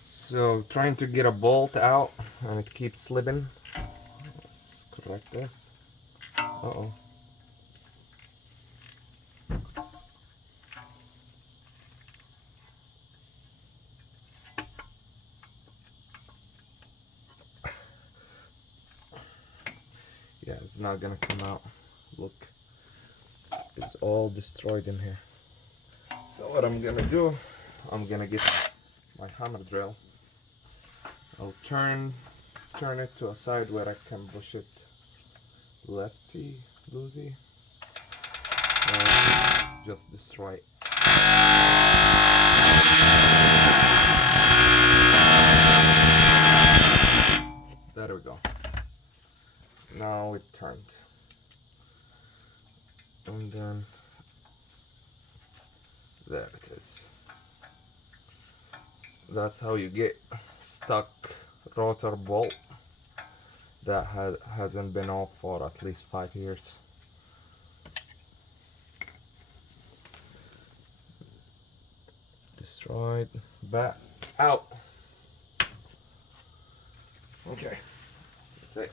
So trying to get a bolt out and it keeps slipping. Let's correct this. Uh-oh. Yeah, it's not gonna come out. Look, it's all destroyed in here. So what I'm gonna do, I'm gonna get my hammer drill. I'll turn it to a side where I can push it lefty loosey and just destroy it. There we go. Now it turned. And then there it is. That's how you get stuck rotor bolt that hasn't been off for at least 5 years. Destroyed, back out. Okay, that's it.